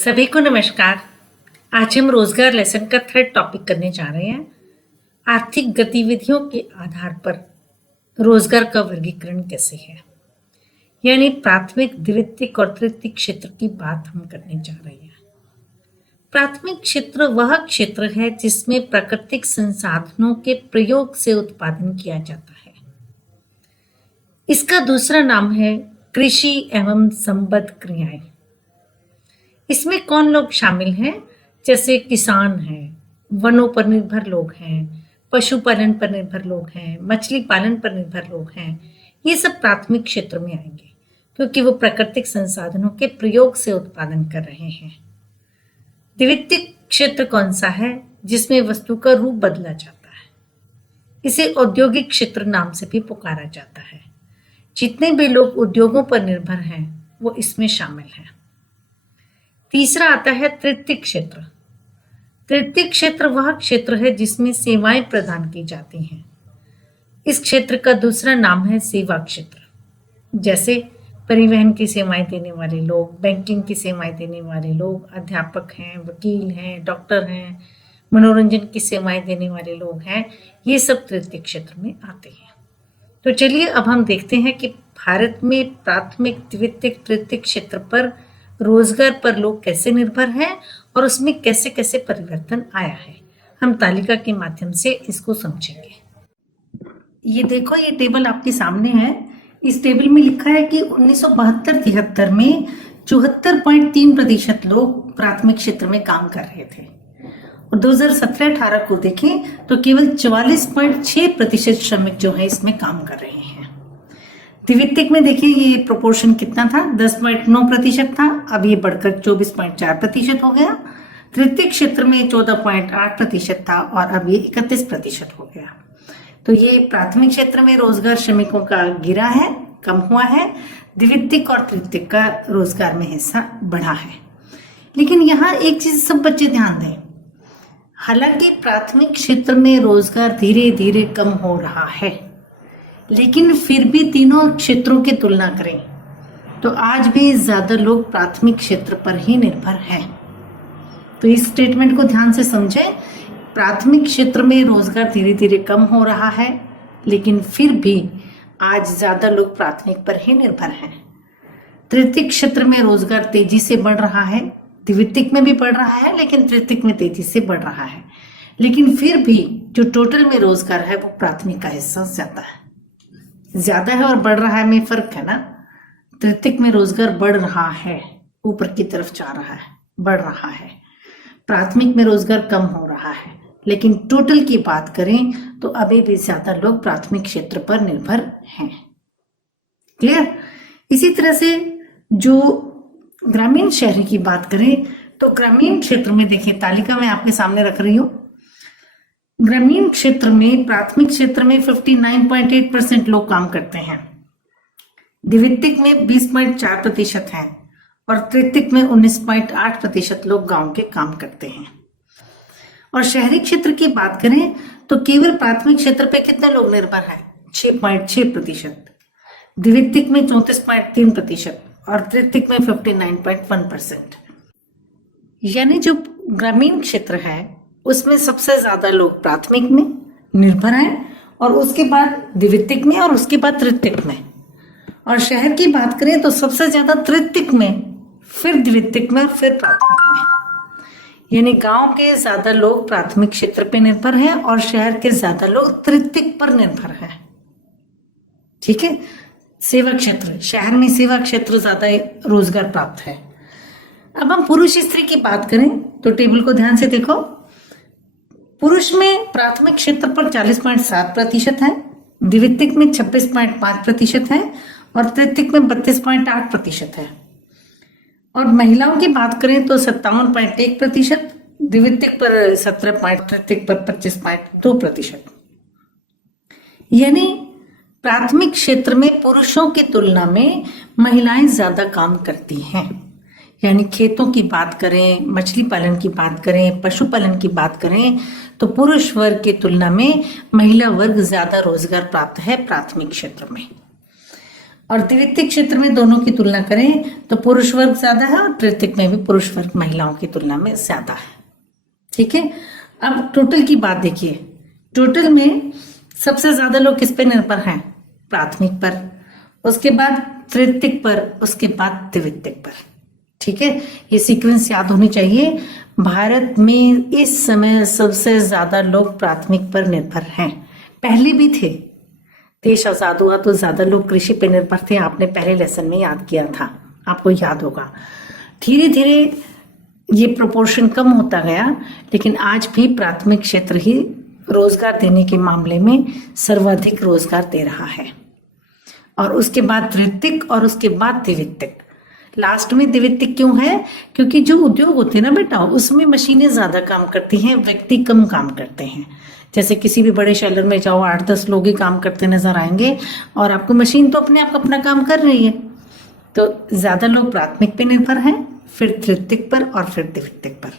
सभी को नमस्कार। आज हम रोजगार लेसन का थर्ड टॉपिक करने जा रहे हैं। आर्थिक गतिविधियों के आधार पर रोजगार का वर्गीकरण कैसे है, यानी प्राथमिक, द्वितीयक और तृतीयक क्षेत्र की बात हम करने जा रहे हैं। प्राथमिक क्षेत्र वह क्षेत्र है जिसमें प्राकृतिक संसाधनों के प्रयोग से उत्पादन किया जाता है। इसका दूसरा नाम है कृषि एवं संबद्ध क्रियाएं। इसमें कौन लोग शामिल हैं? जैसे किसान हैं, वनों पर निर्भर लोग हैं, पशुपालन पर निर्भर लोग हैं, मछली पालन पर निर्भर लोग हैं। ये सब प्राथमिक क्षेत्र में आएंगे क्योंकि वो प्राकृतिक संसाधनों के प्रयोग से उत्पादन कर रहे हैं। द्वितीयक क्षेत्र कौन सा है? जिसमें वस्तु का रूप बदला जाता है। इसे औद्योगिक क्षेत्र नाम से भी पुकारा जाता है। जितने भी लोग उद्योगों पर निर्भर हैं वो इसमें शामिल हैं। तीसरा आता है तृतीयक क्षेत्र। तृतीयक क्षेत्र वह क्षेत्र है जिसमें सेवाएं प्रदान की जाती हैं। इस क्षेत्र का दूसरा नाम है सेवा क्षेत्र। जैसे परिवहन की सेवाएं देने वाले लोग, बैंकिंग की सेवाएं देने वाले लोग, अध्यापक हैं, वकील हैं, डॉक्टर हैं, मनोरंजन की सेवाएं देने वाले लोग हैं। ये सब तृतीयक क्षेत्र में आते हैं। तो चलिए अब हम देखते हैं कि भारत में प्राथमिक, द्वितीयक, तृतीयक क्षेत्र पर रोजगार पर लोग कैसे निर्भर हैं और उसमें कैसे कैसे परिवर्तन आया है। हम तालिका के माध्यम से इसको समझेंगे। ये देखो, ये टेबल आपके सामने है। इस टेबल में लिखा है कि 1972-73 में 74.3% लोग प्राथमिक क्षेत्र में काम कर रहे थे और 2017-18 को देखें तो केवल 44.6% श्रमिक जो है इसमें काम कर रहे हैं। द्वितीयक में देखिए ये प्रोपोर्शन कितना था, 10.9% था, अब ये बढ़कर 24.4% हो गया। तृतीयक क्षेत्र में 14.8% था और अब ये 31% हो गया। तो ये प्राथमिक क्षेत्र में रोजगार श्रमिकों का गिरा है, कम हुआ है। द्वितीयक और तृतीयक का रोजगार में हिस्सा बढ़ा है। लेकिन यहाँ एक चीज सब बच्चे ध्यान दें, हालांकि प्राथमिक क्षेत्र में रोजगार धीरे धीरे कम हो रहा है, लेकिन फिर भी तीनों क्षेत्रों की तुलना करें तो आज भी ज्यादा लोग प्राथमिक क्षेत्र पर ही निर्भर हैं। तो इस स्टेटमेंट को ध्यान से समझें। प्राथमिक क्षेत्र में रोजगार धीरे धीरे कम हो रहा है, लेकिन फिर भी आज ज्यादा लोग प्राथमिक पर ही निर्भर हैं। तृतीयक क्षेत्र में रोजगार तेजी से बढ़ रहा है, द्वितीयक में भी बढ़ रहा है, लेकिन तृतीयक में तेजी से बढ़ रहा है। लेकिन फिर भी जो टोटल में रोजगार है वो प्राथमिक का हिस्सा ज्यादा है और बढ़ रहा है में फर्क है ना। तृतीयक में रोजगार बढ़ रहा है, ऊपर की तरफ जा रहा है, बढ़ रहा है। प्राथमिक में रोजगार कम हो रहा है, लेकिन टोटल की बात करें तो अभी भी ज्यादा लोग प्राथमिक क्षेत्र पर निर्भर हैं। क्लियर? इसी तरह से जो ग्रामीण शहरी की बात करें तो ग्रामीण क्षेत्र में देखिए, तालिका में आपके सामने रख रही हूं। ग्रामीण क्षेत्र में, प्राथमिक क्षेत्र में 59.8% लोग काम करते हैं, द्वितीयक में 20.4% हैं और तृतीयक में 19.8% लोग गांव के काम करते हैं। और शहरी क्षेत्र की बात करें तो केवल प्राथमिक क्षेत्र पे कितने लोग निर्भर हैं? 6.6%, द्वितीयक में 34.3% और तृतीयक में 59.1%। यानी जो ग्रामीण क्षेत्र है उसमें सबसे ज्यादा लोग प्राथमिक में निर्भर हैं और उसके बाद द्वितीयक में और उसके बाद तृतीयक में। और शहर की बात करें तो सबसे ज्यादा तृतीयक में, फिर द्वितीयक में और फिर प्राथमिक में। यानी गांव के ज्यादा लोग प्राथमिक क्षेत्र पे निर्भर हैं और शहर के ज्यादा लोग तृतीयक पर निर्भर हैं। ठीक है? सेवा क्षेत्र, शहर में सेवा क्षेत्र ज्यादा रोजगार प्राप्त है। अब हम पुरुष स्त्री की बात करें तो टेबल को ध्यान से देखो। पुरुष में प्राथमिक क्षेत्र पर 40.7% है, द्वितीयक में 26.5% है और तृतीयक में 32.8% है। और महिलाओं की बात करें तो 57.1%, द्वितीयक पर 17, तृतीयक पर 25.2%। यानी प्राथमिक क्षेत्र में पुरुषों की तुलना में महिलाएं ज्यादा काम करती हैं। यानी खेतों की बात करें, मछली पालन की बात करें, पशुपालन की बात करें तो पुरुष वर्ग की तुलना में महिला वर्ग ज्यादा रोजगार प्राप्त है प्राथमिक क्षेत्र में। और द्वितीयक क्षेत्र में दोनों की तुलना करें तो पुरुष वर्ग ज्यादा है और तृतीयक में भी पुरुष वर्ग महिलाओं की तुलना में ज्यादा है। ठीक है, अब टोटल की बात देखिए। टोटल में सबसे ज्यादा लोग किस पे निर्भर हैं? प्राथमिक पर, उसके बाद तृतीयक पर, उसके बाद द्वितीयक पर। ठीक है, ये सीक्वेंस याद होनी चाहिए। भारत में इस समय सबसे ज्यादा लोग प्राथमिक पर निर्भर हैं। पहले भी थे, देश आजाद हुआ तो ज्यादा लोग कृषि पर निर्भर थे, आपने पहले लेसन में याद किया था, आपको याद होगा। धीरे धीरे ये प्रोपोर्शन कम होता गया, लेकिन आज भी प्राथमिक क्षेत्र ही रोजगार देने के मामले में सर्वाधिक रोजगार दे रहा है। और उसके बाद तृतीयक और उसके बाद द्वितीयक। लास्ट में द्वितीयक क्यों है? क्योंकि जो उद्योग होते हैं ना बेटा, उसमें मशीनें ज्यादा काम करती हैं, व्यक्ति कम काम करते हैं। जैसे किसी भी बड़े शहर में जाओ, 8-10 लोग ही काम करते नजर आएंगे और आपको मशीन तो अपने आप अपना काम कर रही है। तो ज्यादा लोग प्राथमिक पे निर्भर हैं, फिर तृतीयक पर और फिर द्वितीयक पर।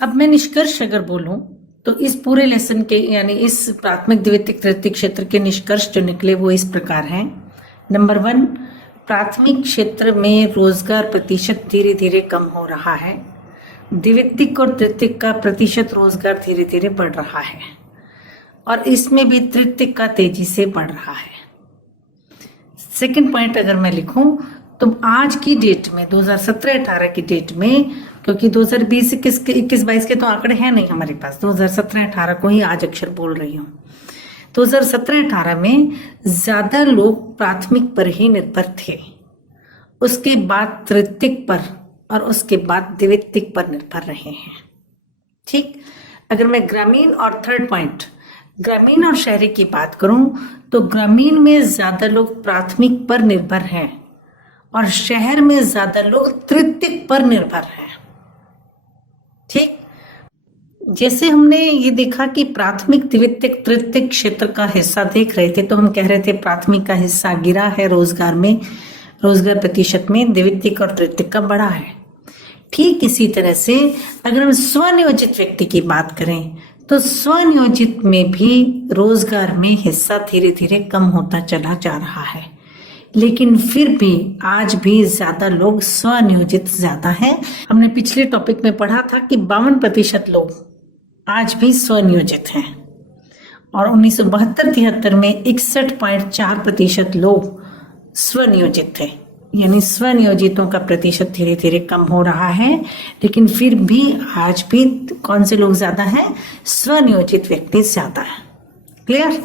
अब मैं निष्कर्ष अगर बोलूं तो इस पूरे लेसन के, यानी इस प्राथमिक द्वितीयक तृतीयक क्षेत्र के निष्कर्ष जो निकले वो इस प्रकार हैं। नंबर 1, प्राथमिक क्षेत्र में रोजगार प्रतिशत धीरे धीरे कम हो रहा है। द्वितीयक और तृतीयक का प्रतिशत रोजगार धीरे धीरे बढ़ रहा है और इसमें भी तृतीयक का तेजी से बढ़ रहा है। सेकंड पॉइंट अगर मैं लिखूं तो आज की डेट में 2017-18 की डेट में, क्योंकि 2020-21-22 के तो आंकड़े हैं नहीं हमारे पास, 2017-18 को ही आज अक्षर बोल रही हूँ। 2017-18 में ज्यादा लोग प्राथमिक पर ही निर्भर थे, उसके बाद तृतीयक पर और उसके बाद द्वितीयक पर निर्भर रहे हैं। ठीक, अगर मैं ग्रामीण और थर्ड पॉइंट ग्रामीण और शहरी की बात करूं तो ग्रामीण में ज्यादा लोग प्राथमिक पर निर्भर हैं और शहर में ज्यादा लोग तृतीयक पर निर्भर हैं। ठीक, जैसे हमने ये देखा कि प्राथमिक द्वितीयक तृतीयक क्षेत्र का हिस्सा देख रहे थे तो हम कह रहे थे प्राथमिक का हिस्सा गिरा है रोजगार में, रोजगार प्रतिशत में द्वितीयक और तृतीयक का बढ़ा है। ठीक इसी तरह से अगर हम स्वनियोजित व्यक्ति की बात करें तो स्वनियोजित में भी रोजगार में हिस्सा धीरे धीरे कम होता चला जा रहा है, लेकिन फिर भी आज भी ज्यादा लोग स्वनियोजित ज्यादा हैं। हमने पिछले टॉपिक में पढ़ा था कि 52% लोग आज भी स्वनियोजित हैं और 1972-73 में 61.4% लोग स्वनियोजित थे, यानी स्वनियोजितों का प्रतिशत धीरे धीरे कम हो रहा है, लेकिन फिर भी आज भी कौन से लोग ज्यादा हैं? स्वनियोजित व्यक्ति ज्यादा है। क्लियर?